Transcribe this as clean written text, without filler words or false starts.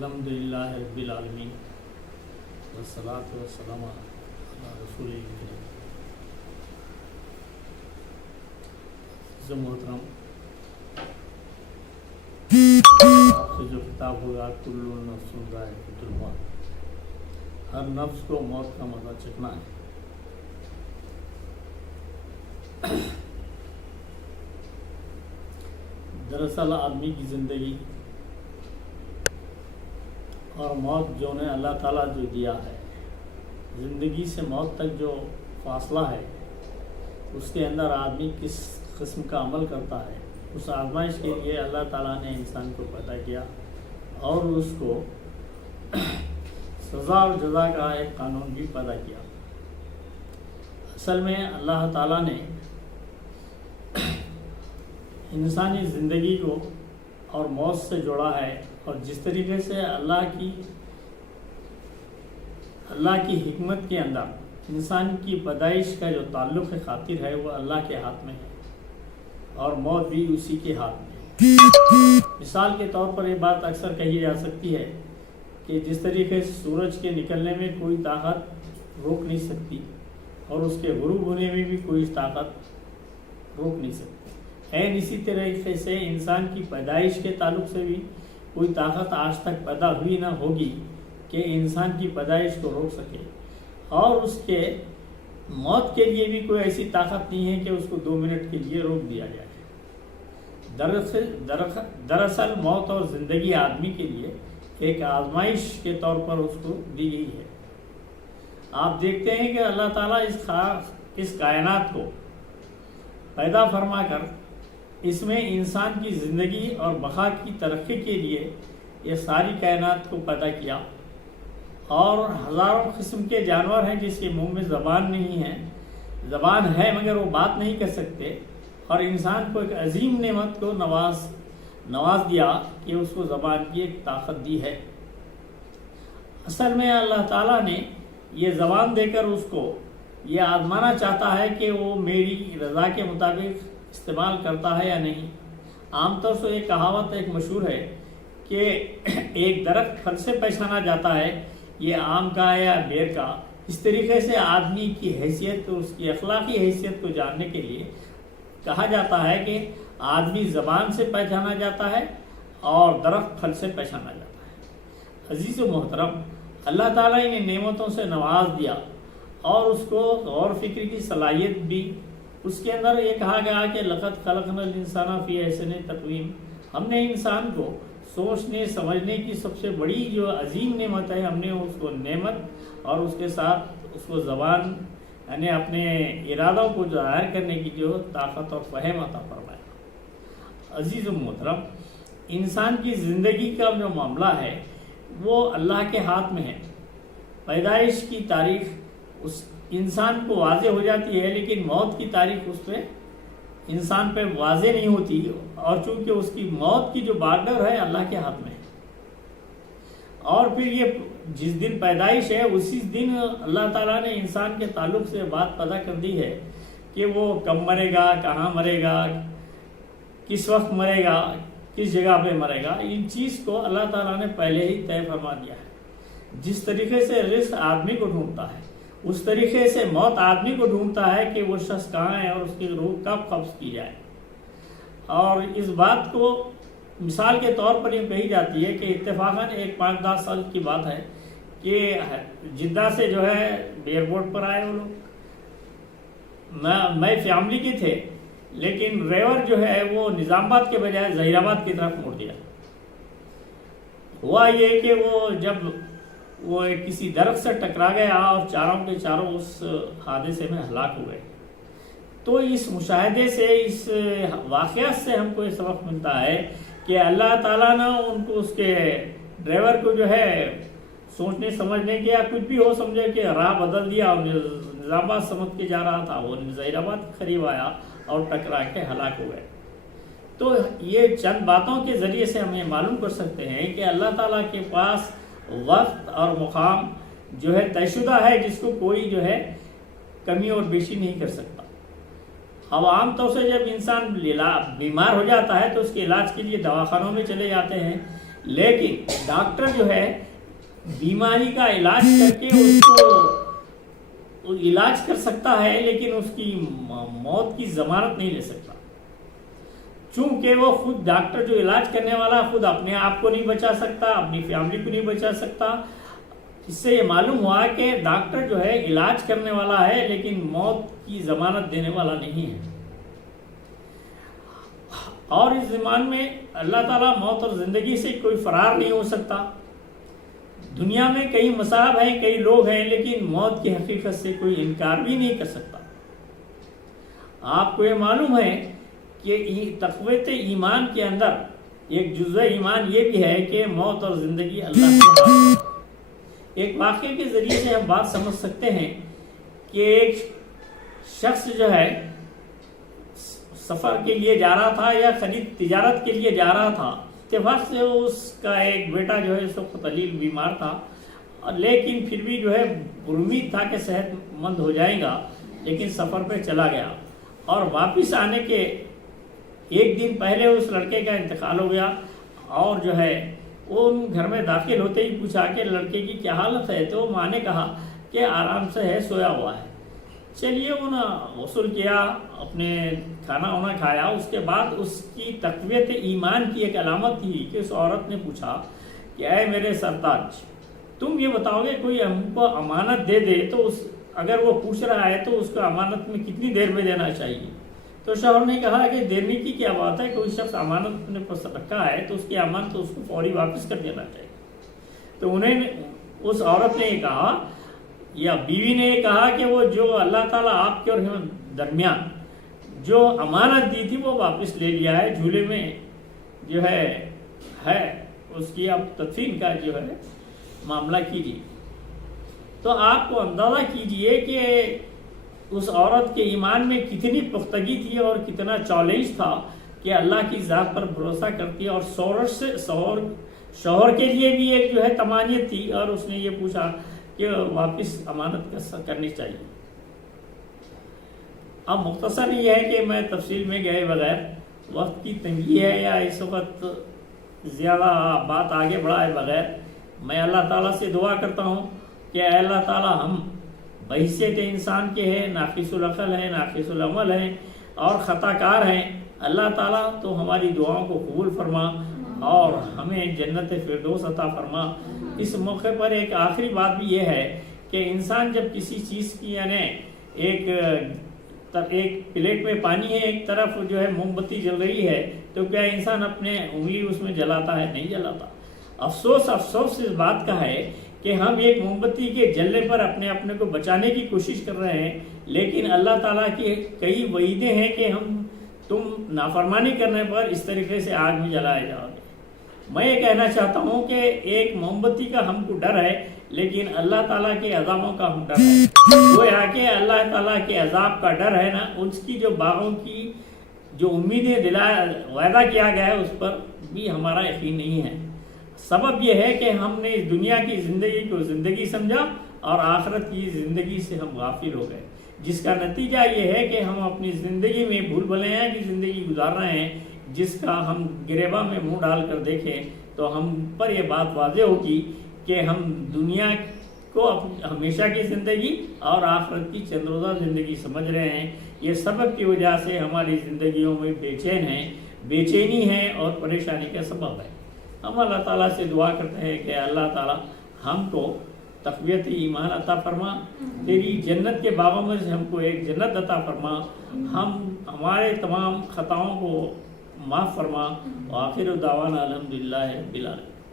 الحمدللہ رب العالمین والصلاۃ والسلام علی رسول کریم۔ عزیز محترم، آپ سے جو خطاب ہوگا کل نفس ذائقۃ الموت، ہر نفس کو موت کا مزہ چکھنا ہے۔ دراصل آدمی کی زندگی اور موت جو نے اللہ تعالیٰ جو دیا ہے، زندگی سے موت تک جو فاصلہ ہے، اس کے اندر آدمی کس قسم کا عمل کرتا ہے، اس آزمائش کے لیے اللہ تعالیٰ نے انسان کو پیدا کیا اور اس کو سزا اور جزا کا ایک قانون بھی پیدا کیا۔ اصل میں اللہ تعالیٰ نے انسانی زندگی کو اور موت سے جوڑا ہے، اور جس طریقے سے اللہ کی حکمت کے اندر انسان کی پیدائش کا جو تعلق خاطر ہے وہ اللہ کے ہاتھ میں ہے، اور موت بھی اسی کے ہاتھ میں ہے۔ مثال کے طور پر یہ بات اکثر کہی جا سکتی ہے کہ جس طریقے سے سورج کے نکلنے میں کوئی طاقت روک نہیں سکتی، اور اس کے غروب ہونے میں بھی کوئی طاقت روک نہیں سکتی، اسی طریقے سے انسان کی پیدائش کے تعلق سے بھی کوئی طاقت آج تک پیدا ہوئی نہ ہوگی کہ انسان کی پیدائش کو روک سکے، اور اس کے موت کے لیے بھی کوئی ایسی طاقت نہیں ہے کہ اس کو 2 منٹ کے لیے روک دیا جائے۔ دراصل موت اور زندگی آدمی کے لیے ایک آزمائش کے طور پر اس کو دی گئی ہے۔ آپ دیکھتے ہیں کہ اللہ تعالیٰ اس کائنات کو پیدا فرما کر اس میں انسان کی زندگی اور بقا کی ترقی کے لیے یہ ساری کائنات کو پیدا کیا، اور ہزاروں قسم کے جانور ہیں جس کے منہ میں زبان نہیں ہے، زبان ہے مگر وہ بات نہیں کر سکتے، اور انسان کو ایک عظیم نعمت کو نواز دیا کہ اس کو زبان کی ایک طاقت دی ہے۔ اصل میں اللہ تعالیٰ نے یہ زبان دے کر اس کو یہ آزمانا چاہتا ہے کہ وہ میری رضا کے مطابق استعمال کرتا ہے یا نہیں۔ عام طور سے ایک کہاوت ایک مشہور ہے کہ ایک درخت پھل سے پہچانا جاتا ہے، یہ آم کا ہے یا بیر کا۔ اس طریقے سے آدمی کی حیثیت، اس کی اخلاقی حیثیت کو جاننے کے لیے کہا جاتا ہے کہ آدمی زبان سے پہچانا جاتا ہے اور درخت پھل سے پہچانا جاتا ہے۔ عزیز و محترم، اللہ تعالیٰ نے نعمتوں سے نواز دیا، اور اس کو غور فکر کی صلاحیت بھی اس کے اندر یہ کہا گیا کہ لقد خلقنا الانسان فی احسن تقویم، ہم نے انسان کو سوچنے سمجھنے کی سب سے بڑی جو عظیم نعمت ہے، ہم نے اس کو نعمت اور اس کے ساتھ اس کو زبان یعنی اپنے ارادوں کو ظاہر کرنے کی جو طاقت اور فہم عطا فرمایا۔ عزیز و محترم، انسان کی زندگی کا جو معاملہ ہے وہ اللہ کے ہاتھ میں ہے۔ پیدائش کی تاریخ اس انسان کو واضح ہو جاتی ہے، لیکن موت کی تاریخ اس پہ انسان پہ واضح نہیں ہوتی، اور چونکہ اس کی موت کی جو بارڈر ہے اللہ کے ہاتھ میں ہے۔ اور پھر یہ جس دن پیدائش ہے اسی دن اللہ تعالیٰ نے انسان کے تعلق سے بات پیدا کر دی ہے کہ وہ کب مرے گا، کہاں مرے گا، کس وقت مرے گا، کس جگہ پہ مرے گا۔ ان چیز کو اللہ تعالیٰ نے پہلے ہی طے فرما دیا ہے۔ جس طریقے سے رزق آدمی کو ڈھونڈتا ہے، اس طریقے سے موت آدمی کو ڈھونڈتا ہے کہ وہ شخص کہاں ہے اور اس کی روح کب قبض کی جائے۔ اور اس بات کو مثال کے طور پر یہ کہی جاتی ہے کہ اتفاقاً ایک 5-10 سال کی بات ہے کہ جدہ سے جو ہے ایئرپورٹ پر آئے وہ لوگ، میں فیملی کے تھے، لیکن ڈرائیور جو ہے وہ نظام آباد کے بجائے ظہیر آباد کی طرف موڑ دیا۔ ہوا یہ کہ وہ جب وہ کسی درخت سے ٹکرا گیا اور چاروں کے چاروں اس حادثے میں ہلاک ہوئے۔ تو اس مشاہدے سے، اس واقعات سے ہم کو یہ سبق ملتا ہے کہ اللہ تعالیٰ نے ان کو، اس کے ڈرائیور کو جو ہے سوچنے سمجھنے کے یا کچھ بھی ہو سمجھے کہ راہ بدل دیا، اور نظام آباد سمجھ کے جا رہا تھا، وہ ظہیر آباد کے قریب آیا اور ٹکرا کے ہلاک ہو گئے۔ تو یہ چند باتوں کے ذریعے سے ہم یہ معلوم کر سکتے ہیں کہ اللہ تعالیٰ کے پاس وقت اور مقام جو ہے طے شدہ ہے، جس کو کوئی جو ہے کمی اور بیشی نہیں کر سکتا۔ اب عام طور سے جب انسان بیمار ہو جاتا ہے تو اس کے علاج کے لیے دواخانوں میں چلے جاتے ہیں، لیکن ڈاکٹر جو ہے بیماری کا علاج کر کے اس کو علاج کر سکتا ہے، لیکن اس کی موت کی ضمانت نہیں لے سکتا، چونکہ وہ خود ڈاکٹر جو علاج کرنے والا خود اپنے آپ کو نہیں بچا سکتا، اپنی فیملی کو نہیں بچا سکتا۔ اس سے یہ معلوم ہوا کہ ڈاکٹر جو ہے علاج کرنے والا ہے لیکن موت کی ضمانت دینے والا نہیں ہے۔ اور اس زمان میں اللہ تعالیٰ موت اور زندگی سے کوئی فرار نہیں ہو سکتا۔ دنیا میں کئی مصائب ہیں، کئی لوگ ہیں، لیکن موت کی حقیقت سے کوئی انکار بھی نہیں کر سکتا۔ آپ کو یہ معلوم ہے کہ تقویت ایمان کے اندر ایک جزء ایمان یہ بھی ہے کہ موت اور زندگی اللہ کے ہاتھ میں۔ ایک واقعے کے ذریعے سے ہم بات سمجھ سکتے ہیں کہ ایک شخص جو ہے سفر کے لیے جا رہا تھا یا خرید تجارت کے لیے جا رہا تھا، اتفاق سے اس کا ایک بیٹا جو ہے اس وقت قلیل بیمار تھا، لیکن پھر بھی جو ہے امید تھا کہ صحت مند ہو جائے گا، لیکن سفر پہ چلا گیا اور واپس آنے کے ایک دن پہلے اس لڑکے کا انتقال ہو گیا۔ اور جو ہے وہ گھر میں داخل ہوتے ہی پوچھا کہ لڑکے کی کیا حالت ہے، تو ماں نے کہا کہ آرام سے ہے، سویا ہوا ہے۔ چلیے انہوں غسل کیا، اپنے کھانا وانا کھایا، اس کے بعد اس کی تقویت ایمان کی ایک علامت تھی کہ اس عورت نے پوچھا کہ اے میرے سرتاج، تم یہ بتاؤ گے کوئی ہم کو امانت دے دے تو اگر وہ پوچھ رہا ہے تو اس کو امانت میں کتنی دیر میں دینا چاہیے؟ تو شوہر نے کہا کہ دینے کی کیا بات ہے، کوئی شخص امانت اپنے پاس رکھا ہے تو اس کی امانت تو اس کو فوری واپس کر دینا چاہیے۔ تو اس عورت نے یہ کہا یا بیوی نے یہ کہا کہ وہ جو اللہ تعالیٰ آپ کے اور درمیان جو امانت دی تھی وہ واپس لے لیا ہے، جھولے میں جو ہے اس کی اب تدفین کا جو ہے معاملہ کیجیے۔ تو آپ کو اندازہ کیجئے کہ اس عورت کے ایمان میں کتنی پختگی تھی اور کتنا چیلنج تھا کہ اللہ کی ذات پر بھروسہ کرتی، اور شوہر کے لیے بھی ایک جو ہے تمانیت تھی، اور اس نے یہ پوچھا کہ واپس امانت کرنی چاہیے۔ اب مختصر یہ ہے کہ میں تفصیل میں گئے بغیر، وقت کی تنگی ہے یا اس وقت زیادہ بات آگے بڑھائے بغیر، میں اللہ تعالیٰ سے دعا کرتا ہوں کہ اے اللہ تعالیٰ ہم بحیثیت انسان کے ہیں، ناقص العقل ہیں، ناقص العمل ہیں اور خطا کار ہیں۔ اللہ تعالیٰ تو ہماری دعاؤں کو قبول فرما اور ہمیں جنت فردوس عطا فرما۔ اس موقع پر ایک آخری بات بھی یہ ہے کہ انسان جب کسی چیز کی یعنی ایک پلیٹ میں پانی ہے، ایک طرف جو ہے موم بتی جل رہی ہے، تو کیا انسان اپنے انگلی اس میں جلاتا ہے؟ نہیں جلاتا۔ افسوس اس بات کا ہے کہ ہم ایک موم بتی کے جلنے پر اپنے کو بچانے کی کوشش کر رہے ہیں، لیکن اللہ تعالیٰ کی کئی وعیدیں ہیں کہ تم نافرمانی کرنے پر اس طریقے سے آگ میں جلائے جاؤ گے۔ میں یہ کہنا چاہتا ہوں کہ ایک موم بتی کا ہم کو ڈر ہے، لیکن اللہ تعالیٰ کے عذابوں کا ہم ڈر ہے۔ گویا کہ اللہ تعالیٰ کے عذاب کا ڈر ہے نا، اس کی جو باغوں کی جو امیدیں وعدہ کیا گیا ہے اس پر بھی ہمارا یقین نہیں ہے۔ سبب یہ ہے کہ ہم نے اس دنیا کی زندگی کو زندگی سمجھا اور آخرت کی زندگی سے ہم غافل ہو گئے، جس کا نتیجہ یہ ہے کہ ہم اپنی زندگی میں بھول بھلیاں کی زندگی گزار رہے ہیں، جس کا ہم گریباں میں منہ ڈال کر دیکھیں تو ہم پر یہ بات واضح ہوگی کہ ہم دنیا کو ہمیشہ کی زندگی اور آخرت کی چند روزہ زندگی سمجھ رہے ہیں۔ یہ سبب کی وجہ سے ہماری زندگیوں میں بے چینی ہے اور پریشانی کا سبب ہے۔ ہم اللہ تعالیٰ سے دعا کرتے ہیں کہ اللہ تعالیٰ ہم کو تقویت ایمان عطا فرما، تیری جنت کے باغوں میں سے ہم کو ایک جنت عطا فرما، ہمارے تمام خطاؤں کو معاف فرما۔ وآخر دعوانا الحمدللہ رب العالمین۔